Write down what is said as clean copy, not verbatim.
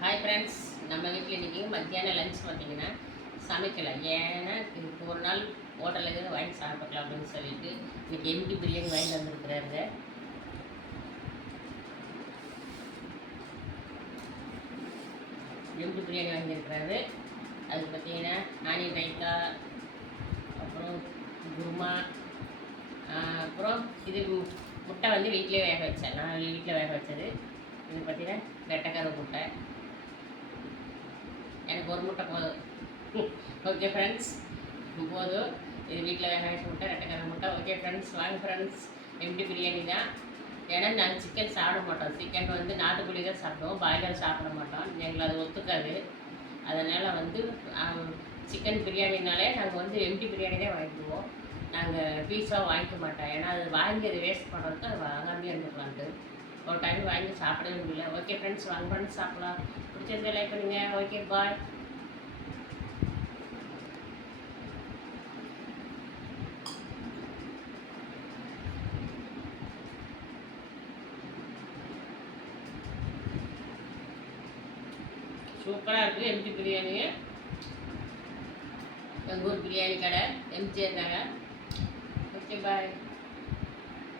Hi friends, நம்ம வீட்டில் இன்றைக்கி மத்தியானம் லஞ்ச் பார்த்தீங்கன்னா சமைக்கலை. ஏன்னா இப்போ ஒரு நாள் ஹோட்டலில் இருந்து வாங்கி சாப்பிட்டுக்கலாம் அப்படின்னு சொல்லிட்டு இன்றைக்கி எம்டி பிரியாணி வாங்கி வந்துருக்குறாருங்க. எம்டி பிரியாணி வாங்கியிருக்கிறாரு. அது பார்த்தீங்கன்னா ஆனியன் ரைத்தா, அப்புறம் குருமா, அப்புறம் இது முட்டை வந்து வீட்டிலே வேக வச்சேன். நான் வீட்டில் வேக வச்சது. இது பார்த்தீங்கன்னா வெட்டைக்கரு முட்டை. எனக்கு ஒரு முட்டை போதும். ஓகே ஃப்ரெண்ட்ஸ், போதும். இது வீட்டில் வேக வச்ச முட்டை, ரெட்டைக்கரை முட்டை. ஓகே ஃப்ரெண்ட்ஸ், வாங்க ஃப்ரெண்ட்ஸ். எம்டி பிரியாணி தான். ஏன்னா நாங்கள் சிக்கன் சாப்பிட மாட்டோம். சிக்கன் வந்து நாட்டுக்கோழி தான் சாப்பிடுவோம், பாய்லர் சாப்பிட மாட்டோம். எங்களுக்கு அது ஒத்துக்காது. அதனால் வந்து சிக்கன் பிரியாணினாலே நாங்கள் வந்து எம்டி பிரியாணி தான் வாங்கிக்குவோம். நாங்கள் பீஸாக வாங்கிக்க மாட்டோம். ஏன்னா அது வாங்கி அதை வேஸ்ட் பண்ணுறதுக்கு அது வாங்காமே இருந்துக்கலான்ட்டு ஒரு டைம் வாங்கி சாப்பிடவே முடியல. ஓகே ஃப்ரெண்ட்ஸ், வாங்க ஃப்ரெண்ட்ஸ், சாப்பிடலாம். பிடிச்சது லைக் பண்ணுங்க. ஓகே, பாய். சூப்பராக இருக்குது எம்டி பிரியாணி. எங்கள் ஊர் பிரியாணி கடை எம்ஜிஆர் நகர். ஓகே, பாய்.